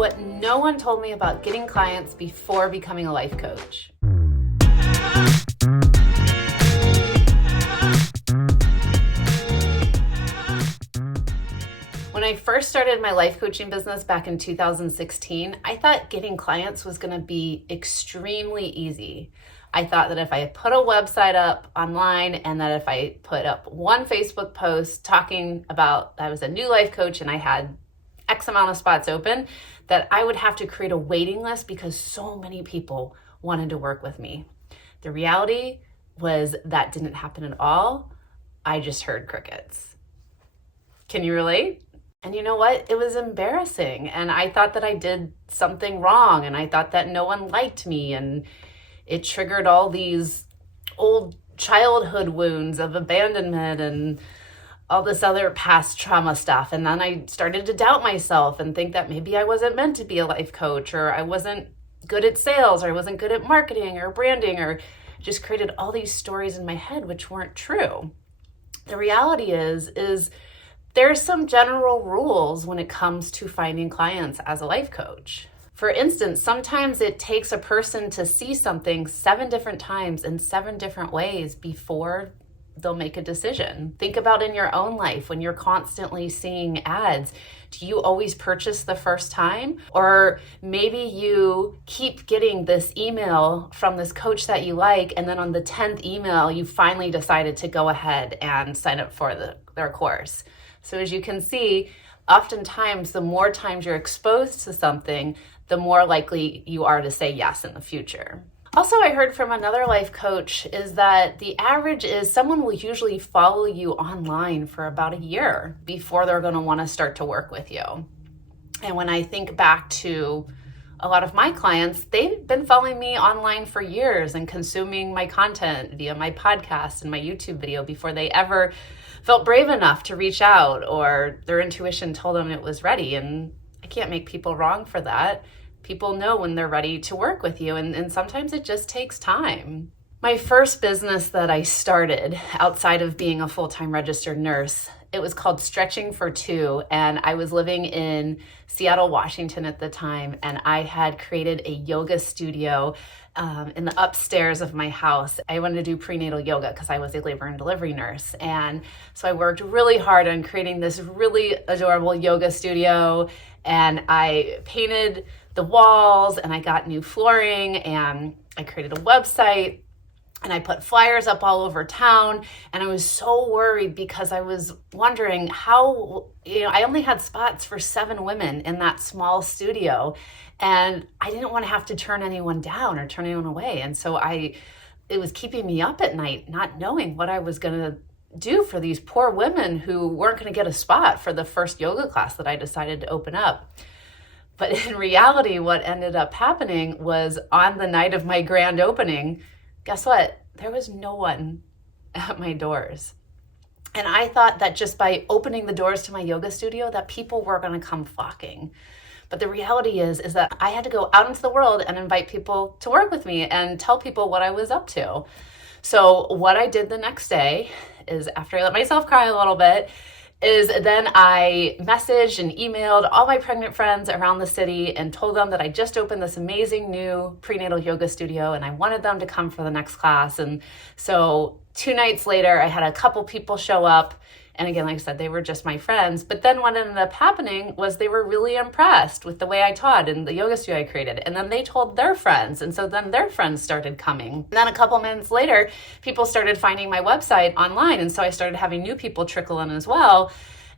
What no one told me about getting clients before becoming a life coach. When I first started my life coaching business back in 2016, I thought getting clients was going to be extremely easy. I thought that if I put a website up online and that if I put up one Facebook post talking about I was a new life coach and I had X amount of spots open, that I would have to create a waiting list because so many people wanted to work with me. The reality was that didn't happen at all. I just heard crickets. Can you relate? And you know what? It was embarrassing. And I thought that I did something wrong. And I thought that no one liked me. And it triggered all these old childhood wounds of abandonment and all this other past trauma stuff. And then I started to doubt myself and think that maybe I wasn't meant to be a life coach, or I wasn't good at sales, or I wasn't good at marketing or branding, or just created all these stories in my head which weren't true. The reality is there's some general rules when it comes to finding clients as a life coach. For instance, sometimes it takes a person to see something 7 different times in 7 different ways before they'll make a decision. Think about in your own life when you're constantly seeing ads. Do you always purchase the first time? Or maybe you keep getting this email from this coach that you like, and then on the 10th email, you finally decided to go ahead and sign up for their course. So as you can see, oftentimes the more times you're exposed to something, the more likely you are to say yes in the future. Also, I heard from another life coach is that the average is someone will usually follow you online for about a year before they're going to want to start to work with you. And when I think back to a lot of my clients, they've been following me online for years and consuming my content via my podcast and my YouTube video before they ever felt brave enough to reach out or their intuition told them it was ready. And I can't make people wrong for that. People know when they're ready to work with you, and sometimes it just takes time. My first business that I started outside of being a full-time registered nurse, it was called Stretching for Two, and I was living in Seattle, Washington at the time, and I had created a yoga studio in the upstairs of my house. I wanted to do prenatal yoga because I was a labor and delivery nurse, and so I worked really hard on creating this really adorable yoga studio, and I painted the walls and I got new flooring and I created a website and I put flyers up all over town. And I was so worried because I was wondering how, I only had spots for 7 women in that small studio and I didn't want to have to turn anyone down or turn anyone away. And so it was keeping me up at night, not knowing what I was going to do for these poor women who weren't going to get a spot for the first yoga class that I decided to open up. But in reality, what ended up happening was on the night of my grand opening, guess what? There was no one at my doors. And I thought that just by opening the doors to my yoga studio, that people were going to come flocking. But the reality is that I had to go out into the world and invite people to work with me and tell people what I was up to. So what I did the next day is, after I let myself cry a little bit, is then I messaged and emailed all my pregnant friends around the city and told them that I just opened this amazing new prenatal yoga studio and I wanted them to come for the next class. And so 2 nights later, I had a couple people show up. And again, like I said, they were just my friends. But then what ended up happening was they were really impressed with the way I taught and the yoga studio I created. And then they told their friends. And so then their friends started coming. And then a couple minutes later, people started finding my website online. And so I started having new people trickle in as well.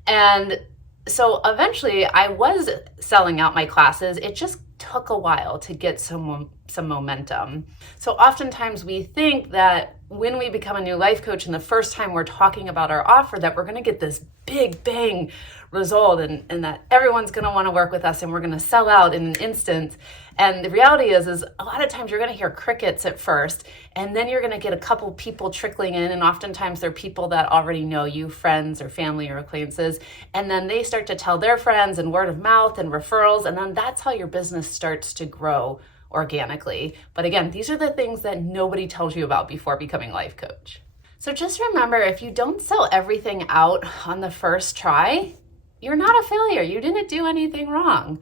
And so eventually I was selling out my classes. It just took a while to get some momentum. So oftentimes we think that when we become a new life coach and the first time we're talking about our offer, that we're going to get this big bang result and that everyone's going to want to work with us and we're going to sell out in an instant. And the reality is a lot of times you're going to hear crickets at first, and then you're going to get a couple people trickling in, and oftentimes they're people that already know you, friends or family or acquaintances, and then they start to tell their friends and word of mouth and referrals, and then that's how your business starts to grow organically. But again, these are the things that nobody tells you about before becoming a life coach. So just remember, if you don't sell everything out on the first try, you're not a failure. You didn't do anything wrong.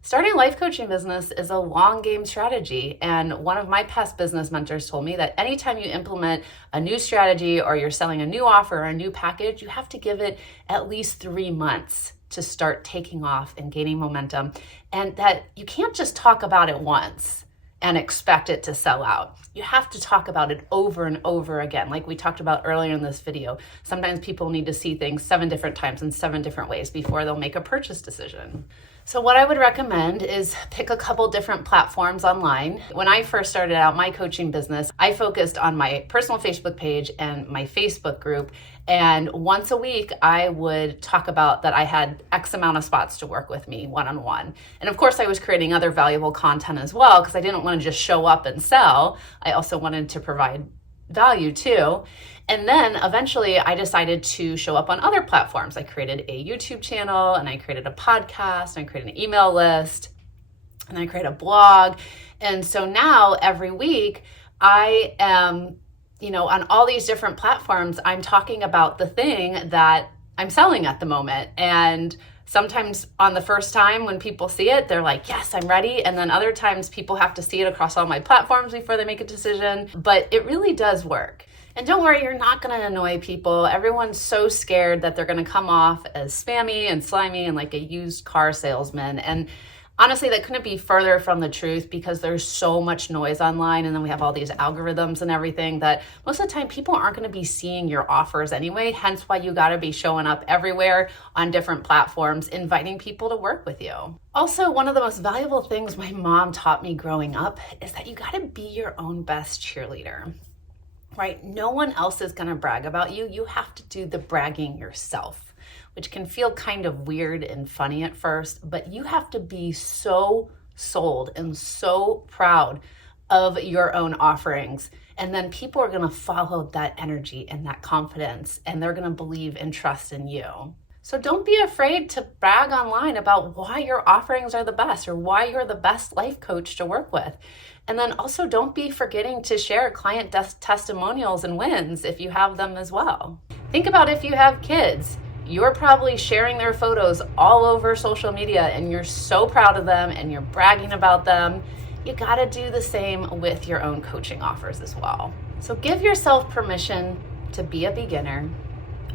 Starting a life coaching business is a long game strategy. And one of my past business mentors told me that anytime you implement a new strategy or you're selling a new offer or a new package, you have to give it at least 3 months to start taking off and gaining momentum. And that you can't just talk about it once and expect it to sell out. You have to talk about it over and over again. Like we talked about earlier in this video, sometimes people need to see things 7 different times in 7 different ways before they'll make a purchase decision. So what I would recommend is pick a couple different platforms online. When I first started out my coaching business, I focused on my personal Facebook page and my Facebook group. And once a week, I would talk about that I had X amount of spots to work with me one-on-one. And of course, I was creating other valuable content as well because I didn't want to just show up and sell. I also wanted to provide value too. And then eventually I decided to show up on other platforms. I created a YouTube channel and I created a podcast and I created an email list and I created a blog. And so now every week I am, on all these different platforms, I'm talking about the thing that I'm selling at the moment. And sometimes on the first time when people see it, they're like, yes, I'm ready. And then other times people have to see it across all my platforms before they make a decision. But it really does work. And don't worry, you're not going to annoy people. Everyone's so scared that they're going to come off as spammy and slimy and like a used car salesman. And honestly, that couldn't be further from the truth because there's so much noise online. And then we have all these algorithms and everything that most of the time people aren't going to be seeing your offers anyway. Hence why you got to be showing up everywhere on different platforms, inviting people to work with you. Also, one of the most valuable things my mom taught me growing up is that you got to be your own best cheerleader. Right? No one else is going to brag about you. You have to do the bragging yourself, which can feel kind of weird and funny at first, but you have to be so sold and so proud of your own offerings. And then people are going to follow that energy and that confidence, and they're going to believe and trust in you. So don't be afraid to brag online about why your offerings are the best or why you're the best life coach to work with. And then also don't be forgetting to share client testimonials and wins if you have them as well. Think about if you have kids. You're probably sharing their photos all over social media and you're so proud of them and you're bragging about them. You gotta do the same with your own coaching offers as well. So give yourself permission to be a beginner.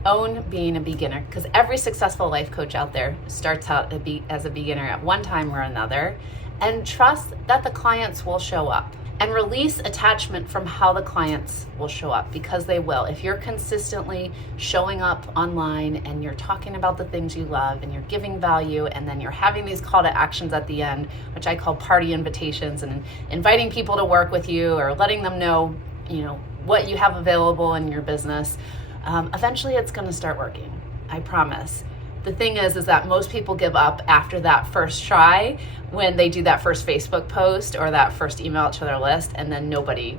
Own being a beginner, because every successful life coach out there starts out as a beginner at one time or another, and trust that the clients will show up. And release attachment from how the clients will show up, because they will. If you're consistently showing up online and you're talking about the things you love and you're giving value, and then you're having these call to actions at the end, which I call party invitations, and inviting people to work with you or letting them know, what you have available in your business, eventually it's going to start working. I promise. The thing is that most people give up after that first try when they do that first Facebook post or that first email to their list, and then nobody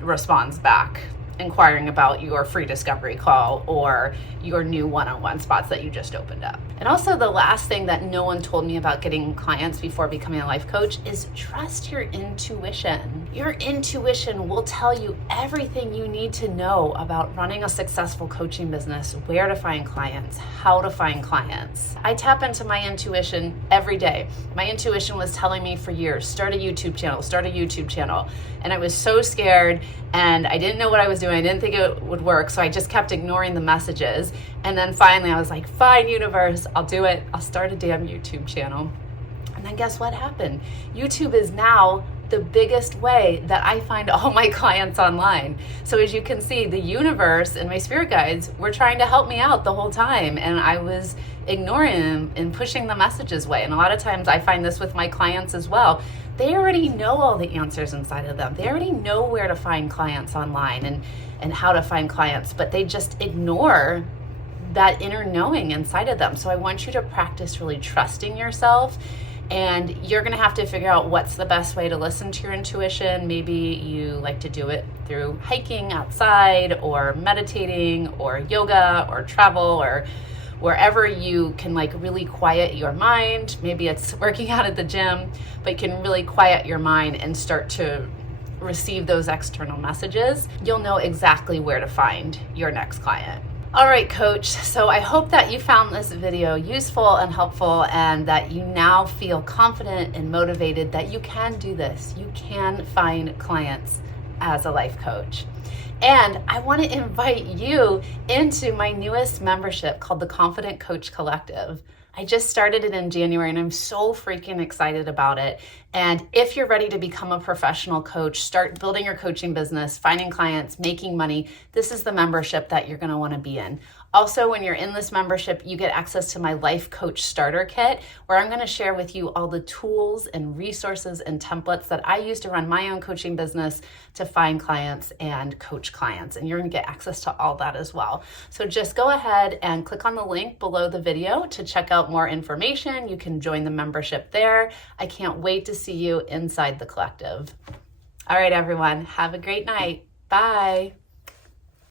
responds back inquiring about your free discovery call or your new one-on-one spots that you just opened up. And also the last thing that no one told me about getting clients before becoming a life coach is trust your intuition. Your intuition will tell you everything you need to know about running a successful coaching business, where to find clients, how to find clients. I tap into my intuition every day. My intuition was telling me for years, start a YouTube channel. And I was so scared and I didn't know what I was doing. I didn't think it would work. So I just kept ignoring the messages. And then finally I was like, fine, universe, I'll do it. I'll start a damn YouTube channel. And then guess what happened? YouTube is now the biggest way that I find all my clients online. So as you can see, the universe and my spirit guides were trying to help me out the whole time. And I was ignoring them and pushing the messages away. And a lot of times I find this with my clients as well. They already know all the answers inside of them. They already know where to find clients online and how to find clients, but they just ignore that inner knowing inside of them. So I want you to practice really trusting yourself, and you're gonna have to figure out what's the best way to listen to your intuition. Maybe you like to do it through hiking outside or meditating or yoga or travel or wherever you can really quiet your mind. Maybe it's working out at the gym, but you can really quiet your mind and start to receive those external messages. You'll know exactly where to find your next client. All right, coach. So I hope that you found this video useful and helpful, and that you now feel confident and motivated that you can do this. You can find clients as a life coach. And I want to invite you into my newest membership called the Confident Coach Collective. I just started it in January and I'm so freaking excited about it. And if you're ready to become a professional coach, start building your coaching business, finding clients, making money, this is the membership that you're going to want to be in. Also, when you're in this membership, you get access to my Life Coach Starter Kit, where I'm going to share with you all the tools and resources and templates that I use to run my own coaching business, to find clients and coach clients. And you're going to get access to all that as well. So just go ahead and click on the link below the video to check out more information. You can join the membership there. I can't wait to see you inside the collective. All right, everyone, have a great night. Bye.